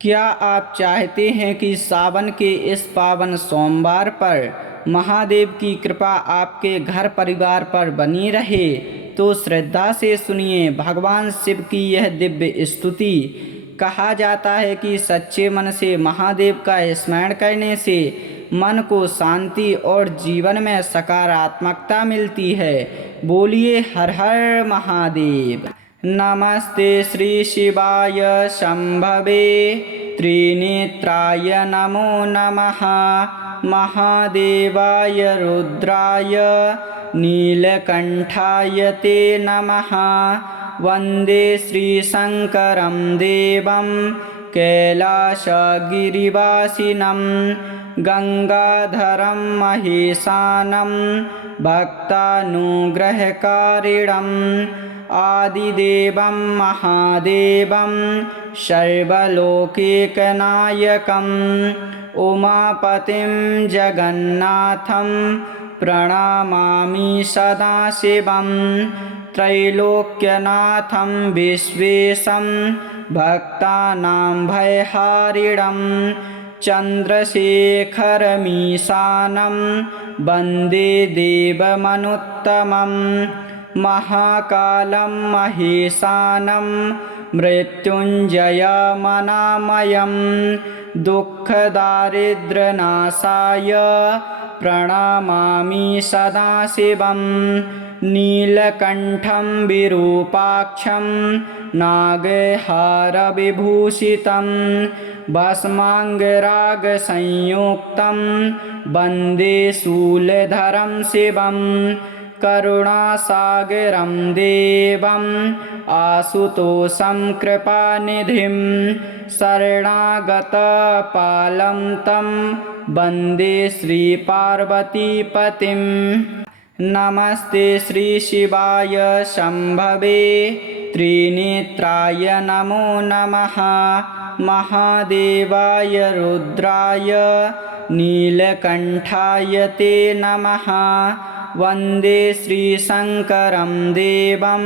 क्या आप चाहते हैं कि सावन के इस पावन सोमवार पर महादेव की कृपा आपके घर परिवार पर बनी रहे? तो श्रद्धा से सुनिए भगवान शिव की यह दिव्य स्तुति। कहा जाता है कि सच्चे मन से महादेव का स्मरण करने से मन को शांति और जीवन में सकारात्मकता मिलती है। बोलिए हर हर महादेव। नमस्ते श्री शिवाय शंभवे त्रिनेत्राय नमो नमः। महादेवाय रुद्राय नीलकंठाय ते नमः। वंदे श्रीशंकरं देवं कैलासगिरिवासिनं गंगाधरं महेशानं भक्तानुग्रहकारिणम् आदिदेवं महादेवं सर्वलोकैकनायकम् उमापतिं जगन्नाथं प्रणमामि सदाशिवं त्रैलोक्यनाथं विश्वेशं भक्तानां भयहारिणं चन्द्रशेखरमीशानं वन्दे देवमनुत्तमम् महाकालं महेशानं मृत्युञ्जयमनामयं दुःखदारिद्र्यनाशाय प्रणमामि सदाशिवं नीलकण्ठं विरूपाक्षं नागहारविभूषितं भस्माङ्गरागसंयुक्तं वन्दे शूलधरं शिवं करुणासागरं देवम् आशुतोषं कृपानिधिं शरणागतपालं तं वन्दे श्रीपार्वतीपतिं। नमस्ते श्री शिवाय शंभवे त्रिनेत्राय नमो नमः। महादेवाय रुद्राय नीलकंठाय ते नमः। वंदे श्रीशंकरं देवं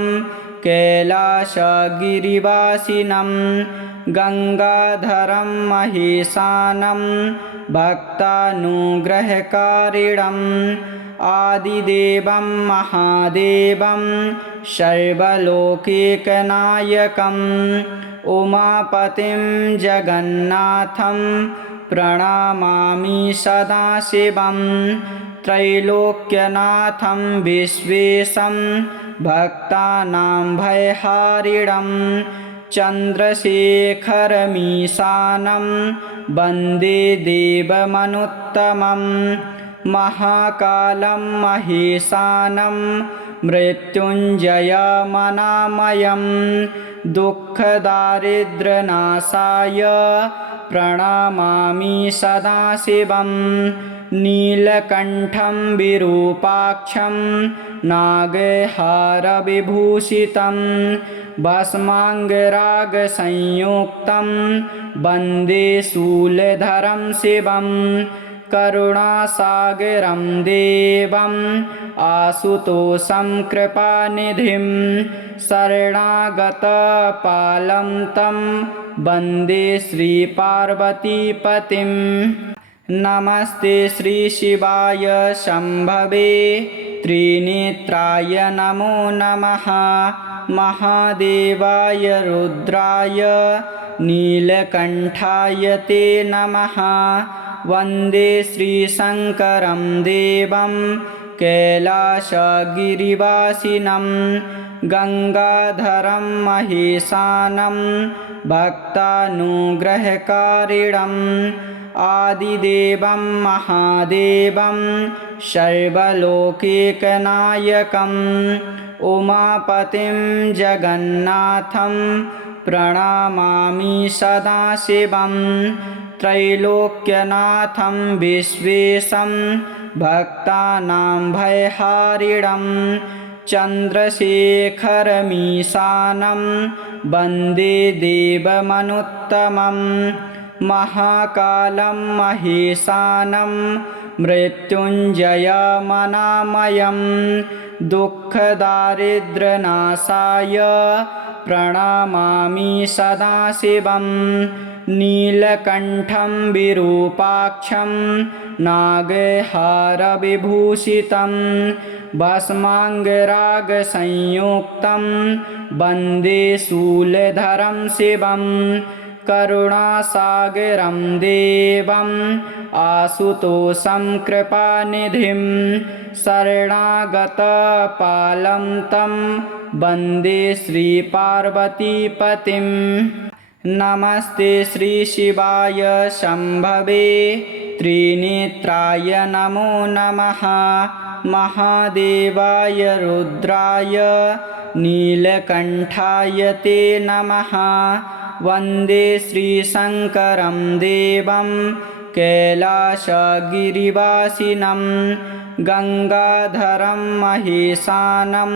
कैलासगिरिवासिनं गंगाधरं महेशानं भक्तानुग्रहकारिणम् आदिदेवं महादेवं सर्वलोकैकनायकम् उमापतिं जगन्नाथं प्रणमामि सदाशिवं त्रैलोक्यनाथं विश्वेशं भक्तानां भयहारिणं चन्द्रशेखरमीशानं वन्दे देवमनुत्तमम् महाकालं महेशानं मृत्युञ्जयमनामयं दुःखदारिद्र्यनाशाय प्रणमामि सदाशिवं नीलकण्ठं विरूपाक्षं नागहारविभूषितं भस्माङ्गरागसंयुक्तं वन्दे शूलधरं शिवं करुणासागरं देवम् आशुतोषं कृपानिधिं शरणागतपालं तं वन्दे श्रीपार्वतीपतिम्। नमस्ते श्री शिवाय शंभवे त्रिनेत्राय नमो नमः। महादेवाय रुद्राय नीलकंठाय ते नमः। वंदे श्रीशंकरं देवं कैलासगिरिवासिनं गंगाधरं महेशानं भक्तानुग्रहकारिणम् आदिदेवं महादेवं सर्वलोकैकनायकम् उमापतिं जगन्नाथं प्रणमामि सदाशिवं त्रैलोक्यनाथं विश्वेशं भक्तानां भयहारिणं चन्द्रशेखरमीशानं वन्दे देवमनुत्तमम् महाकालं महेशानं मृत्युञ्जयमनामयं दुःखदारिद्र्यनाशाय प्रणमामि सदाशिवं नीलकण्ठं विरूपाक्षं नागहारविभूषितं भस्माङ्गरागसंयुक्तं वन्दे शूलधरं शिवं करुणासागरं देवम् आशुतोषं कृपानिधिं शरणागतपालं तं वन्दे श्रीपार्वतीपतिं। नमस्ते श्रीशिवाय शम्भवे त्रिनेत्राय नमो नमः। महादेवाय रुद्राय नीलकण्ठाय ते नमः। वन्दे श्रीशङ्करं देवं कैलासगिरिवासिनं गङ्गाधरं महेशानं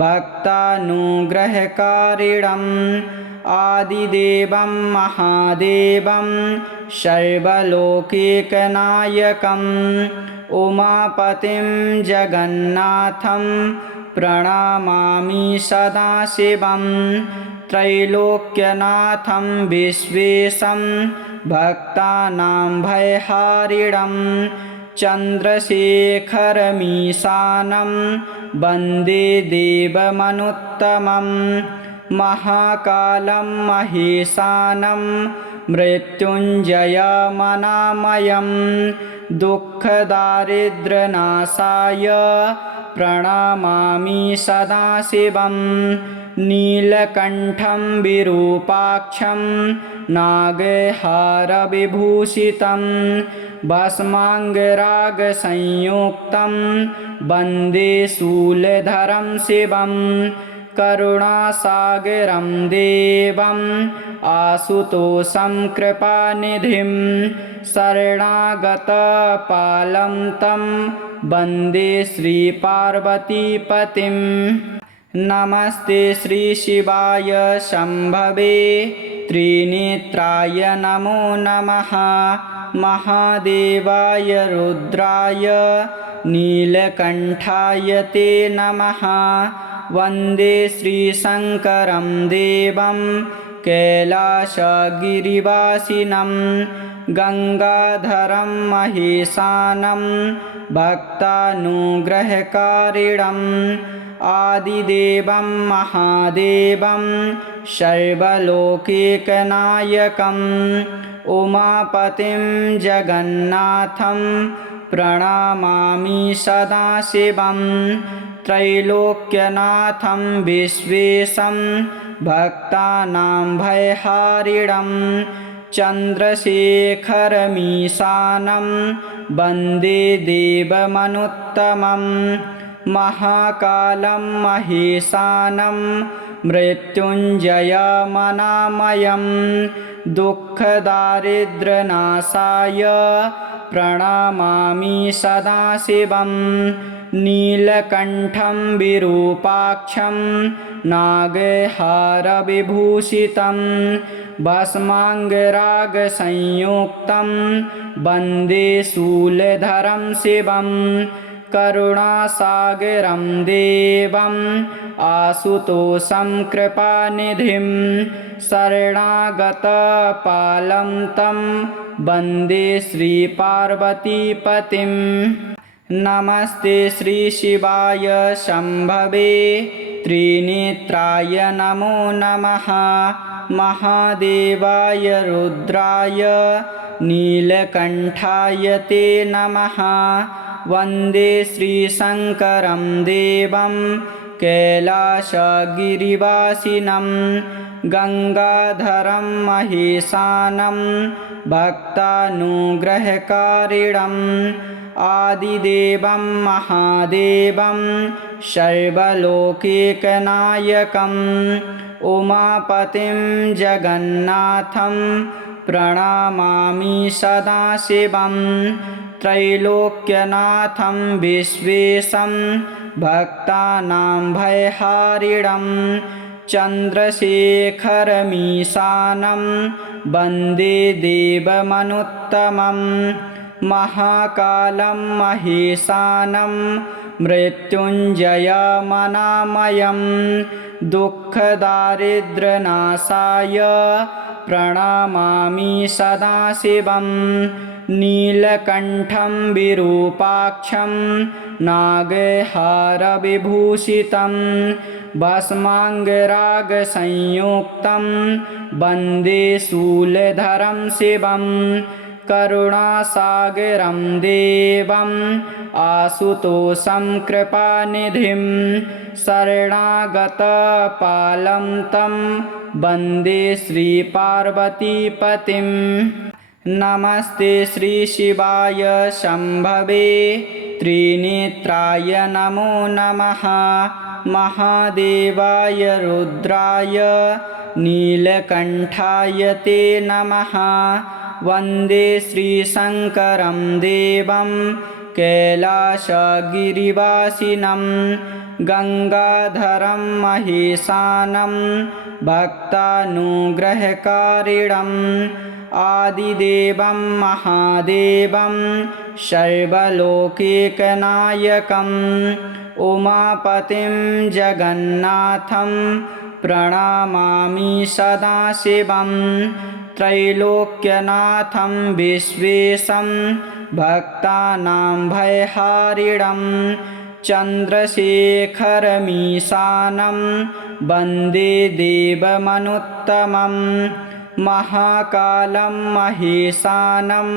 भक्तानुग्रहकारिणम् आदिदेवं महादेवं सर्वलोकैकनायकम् उमापतिं जगन्नाथं प्रणमामि सदाशिवं त्रैलोक्यनाथं विश्वेशं भक्तानां भयहारिणं चन्द्रशेखरमीशानं वन्दे देवमनुत्तमं महाकालं महेशानं मृत्युञ्जयमनामयं दुःखदारिद्र्यनाशाय प्रणमामि सदाशिवं नीलकण्ठं विरूपाक्षं नागहारविभूषितं भस्माङ्गरागसंयुक्तं वन्दे शूलधरं शिवं करुणासागरं देवम् आशुतोषं कृपानिधिं शरणागतपालं तं वन्दे श्रीपार्वतीपतिं। नमस्ते श्रीशिवाय शम्भवे त्रिनेत्राय नमो नमः। महादेवाय रुद्राय नीलकण्ठाय ते नमः। वन्दे श्रीशङ्करं देवं कैलासगिरिवासिनं गङ्गाधरं महेशानं भक्तानुग्रहकारिणम् आदिदेवं महादेवं सर्वलोकैकनायकम् उमापतिं जगन्नाथं प्रणमामि सदाशिवं त्रैलोक्यनाथं विश्वेशं भक्तानां भयहारिणं चन्द्रशेखरमीशानं वन्दे देवमनुत्तमं महाकालं महेशानं मृत्युञ्जयमनामयं दुःखदारिद्र्यनाशाय प्रणमामि सदाशिवं नीलकण्ठं विरूपाक्षं नागहारविभूषितं भस्माङ्गरागसंयुक्तं वन्दे शूलधरं शिवं करुणासागरं देवम् आशुतोषं कृपानिधिं शरणागतपालं तं वन्दे श्रीपार्वतीपतिं। नमस्ते श्रीशिवाय शम्भवे त्रिनेत्राय नमो नमः। महादेवाय रुद्राय नीलकण्ठाय ते नमः। वन्दे श्रीशङ्करं देवं कैलासगिरिवासिनं गङ्गाधरं महेशानं भक्तानुग्रहकारिणम् आदिदेवं महादेवं सर्वलोकैकनायकम् उमापतिं जगन्नाथं प्रणमामि सदाशिवं त्रैलोक्यनाथं विश्वेशं भक्तानां भयहारिणं चन्द्रशेखरमीशानं वन्दे देवमनुत्तमं महाकालं महेशानं मृत्युञ्जयमनामयं दुःखदारिद्र्यनाशाय प्रणमामि सदाशिवं नीलकण्ठं विरूपाक्षं नागहारविभूषितं भस्माङ्गरागसंयुक्तं वन्दे शूलधरं शिवं करुणासागरं देवम् आशुतोषं कृपानिधिं शरणागतपालं तं वन्दे श्रीपार्वतीपतिं नमस्ते श्रीशिवाय शम्भवे त्रिनेत्राय नमो नमः महादेवाय रुद्राय नीलकण्ठाय ते नमः वन्दे श्रीशङ्करं देवं कैलासगिरिवासिनं गङ्गाधरं महेशानं भक्तानुग्रहकारिणम् आदिदेवं महादेवं सर्वलोकैकनायकम् उमापतिं जगन्नाथं प्रणमामि सदाशिवं त्रैलोक्यनाथं विश्वेशं भक्तानां भयहारिणं चन्द्रशेखरमीशानं वन्दे देवमनुत्तमं महाकालं महेशानं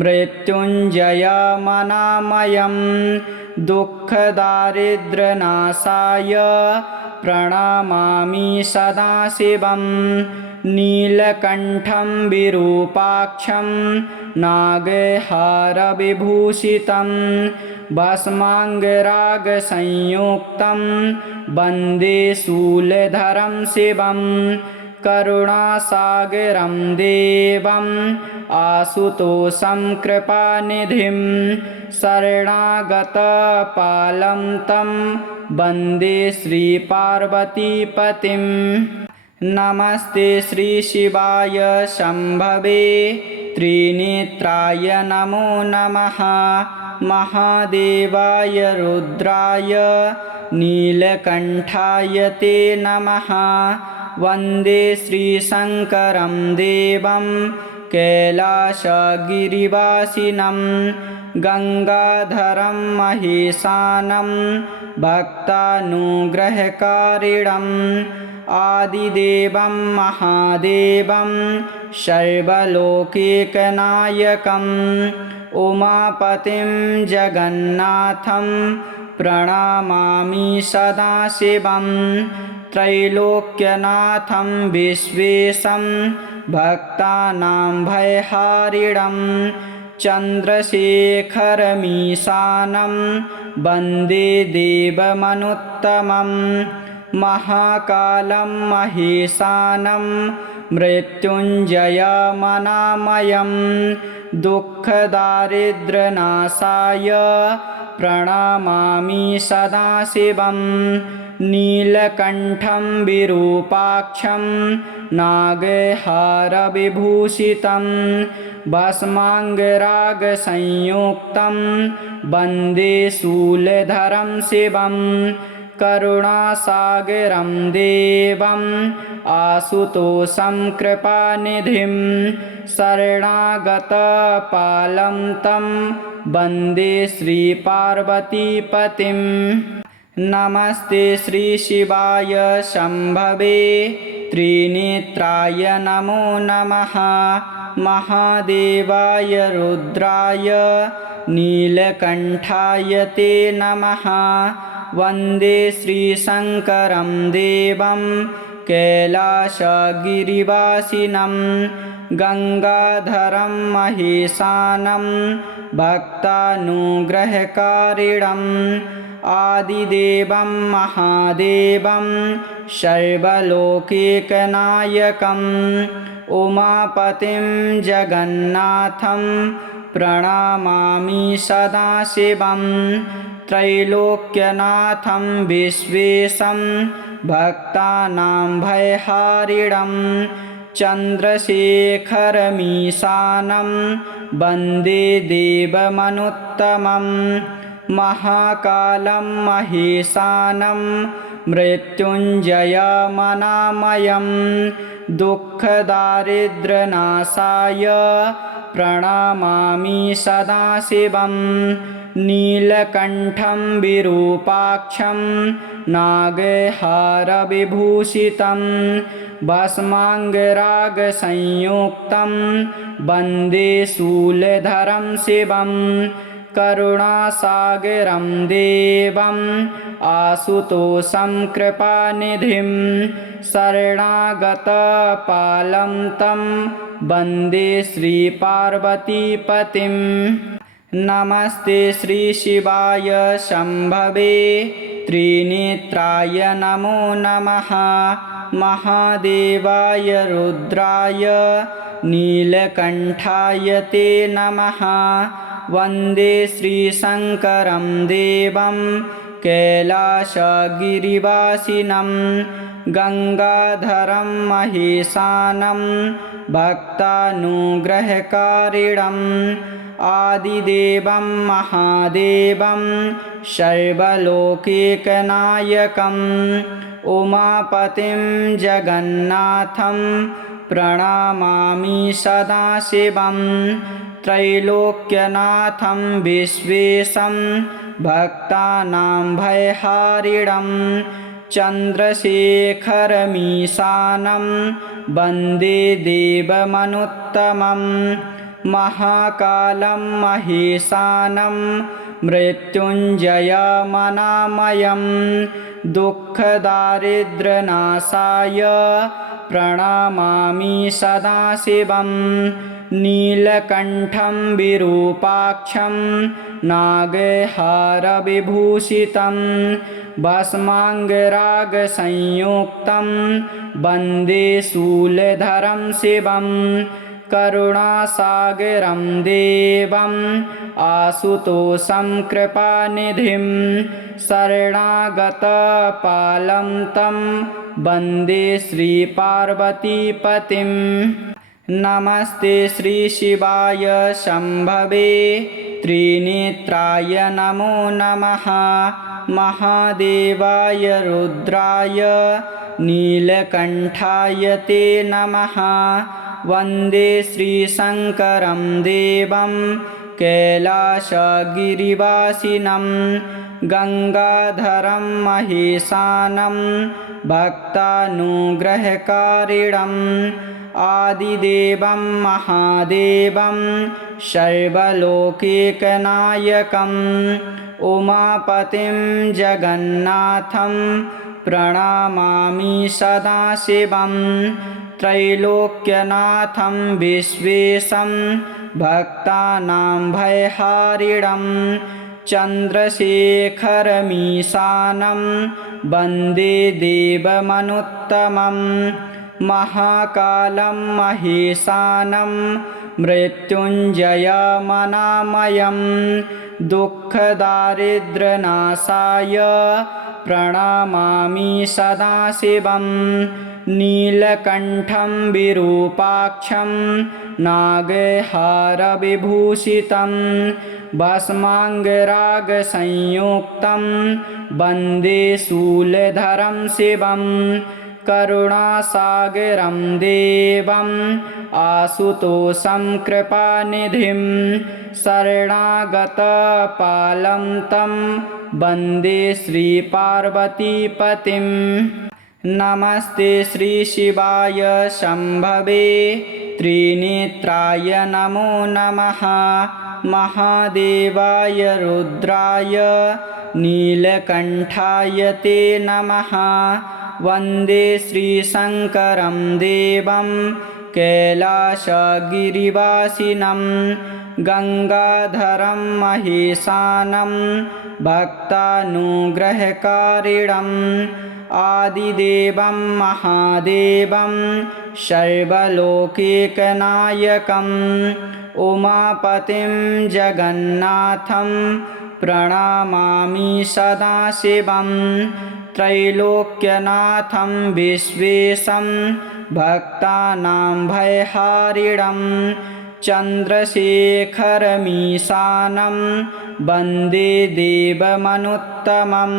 मृत्युञ्जयमनामयं दुःखदारिद्र्यनाशाय प्रणमामि सदाशिवं नीलकण्ठं विरूपाक्षं नागहारविभूषितं भस्माङ्गरागसंयुक्तं वन्दे शूलधरं शिवं करुणासागरं देवम् आशुतोषं कृपानिधिं शरणागतपालं तं वन्दे श्रीपार्वतीपतिं नमस्ते श्रीशिवाय शम्भवे त्रिनेत्राय नमो नमः महादेवाय रुद्राय नीलकण्ठाय ते नमः वन्दे श्रीशङ्करं देवं कैलासगिरिवासिनं गङ्गाधरं महेशानं भक्तानुग्रहकारिणम् आदिदेवं महादेवं सर्वलोकैकनायकम् उमापतिं जगन्नाथं प्रणमामि सदाशिवं त्रैलोक्यनाथं विश्वेशं भक्तानां भयहारिणं चन्द्रशेखरमीशानं वन्दे देवमनुत्तमं महाकालं महेशानं मृत्युञ्जयमनामयं दुःखदारिद्र्यनाशाय प्रणमामि सदाशिवं नीलकण्ठं विरूपाक्षं नागहारविभूषितं भस्माङ्गरागसंयुक्तं वन्दे शूलधरं शिवं करुणासागरं देवम् आशुतोषं कृपानिधिं शरणागतपालं तं वन्दे श्रीपार्वतीपतिं नमस्ते श्रीशिवाय शम्भवे त्रिनेत्राय नमो नमः महादेवाय रुद्राय नीलकण्ठाय ते नमः वन्दे श्रीशङ्करं देवं कैलासगिरिवासिनं गङ्गाधरं महेशानं भक्तानुग्रहकारिणम् आदिदेवं महादेवं सर्वलोकैकनायकम् उमापतिं जगन्नाथं प्रणमामि सदाशिवं त्रैलोक्यनाथं विश्वेशं भक्तानां भयहारिणं चन्द्रशेखरमीशानं वन्दे देवमनुत्तमं महाकालं महेशानं मृत्युञ्जयमनामयं दुःखदारिद्र्यनाशाय प्रणमामि सदाशिवं नीलकण्ठं विरूपाक्षं नागहारविभूषितं भस्माङ्गरागसंयुक्तं वन्दे शूलधरं शिवं करुणासागरं देवम् आशुतोषं कृपानिधिं शरणागतपालं तं वन्दे श्रीपार्वतीपतिं नमस्ते श्रीशिवाय शम्भवे त्रिनेत्राय नमो नमः महादेवाय रुद्राय नीलकण्ठाय ते नमः वन्दे श्रीशङ्करं देवं कैलासगिरिवासिनं गङ्गाधरं महेशानं भक्तानुग्रहकारिणम् आदिदेवं महादेवं सर्वलोकैकनायकम् उमापतिं जगन्नाथं प्रणमामि सदाशिवं त्रैलोक्यनाथं विश्वेशं भक्तानां भयहारिणं चन्द्रशेखरमीशानं वन्दे देवमनुत्तमं महाकालं महेशानं मृत्युञ्जयमनामयं दुःखदारिद्र्यनाशाय प्रणमामि सदाशिवं नीलकण्ठं विरूपाक्षं नागहारविभूषितं भस्माङ्गरागसंयुक्तं वन्दे शूलधरं शिवं करुणासागरं देवम् आशुतोषं कृपानिधिं शरणागतपालं तं वन्दे श्रीपार्वतीपतिं नमस्ते श्रीशिवाय शम्भवे त्रिनेत्राय नमो नमः महादेवाय रुद्राय नीलकण्ठाय ते नमः वन्दे श्रीशङ्करं देवं कैलासगिरिवासिनं गङ्गाधरं महेशानं भक्तानुग्रहकारिणम् आदिदेवं महादेवं सर्वलोकैकनायकम् उमापतिं जगन्नाथं प्रणमामि सदाशिवं त्रैलोक्यनाथं विश्वेशं भक्तानां भयहारिणं चन्द्रशेखरमीशानं वन्दे देवमनुत्तमं महाकालं महेशानं मृत्युञ्जयमनामयं दुःखदारिद्र्यनाशाय प्रणमामि सदाशिवं नीलकण्ठं विरूपाक्षं नागहारविभूषितं भस्माङ्गरागसंयुक्तं वन्दे शूलधरं शिवं करुणासागरं देवम् आशुतोषं कृपानिधिं शरणागतपालं तं वन्दे श्रीपार्वतीपतिं नमस्ते श्रीशिवाय शम्भवे त्रिनेत्राय नमो नमः महादेवाय रुद्राय नीलकण्ठाय ते नमः वन्दे श्रीशङ्करं देवं कैलासगिरिवासिनं गङ्गाधरं महेशानं भक्तानुग्रहकारिणम् आदिदेवं महादेवं सर्वलोकैकनायकम् उमापतिं जगन्नाथं प्रणमामि सदाशिवं त्रैलोक्यनाथं विश्वेशं भक्तानां भयहारिणं चन्द्रशेखरमीशानं वन्दे देवमनुत्तमं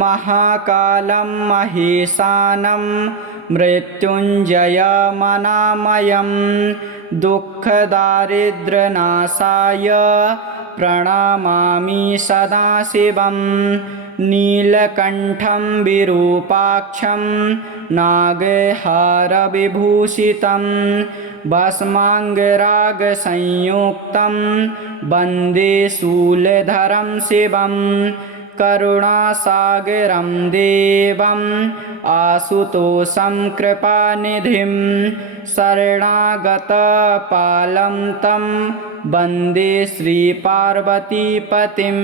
महाकालं महेशानं मृत्युञ्जयमनामयं दुःखदारिद्र्यनाशाय प्रणमामि सदाशिवं नीलकण्ठं विरूपाक्षं नागहारविभूषितं भस्माङ्गरागसंयुक्तं वन्दे शूलधरं शिवं करुणासागरं देवम् आशुतोषं कृपानिधिं शरणागतपालं तं वन्दे श्रीपार्वतीपतिम्।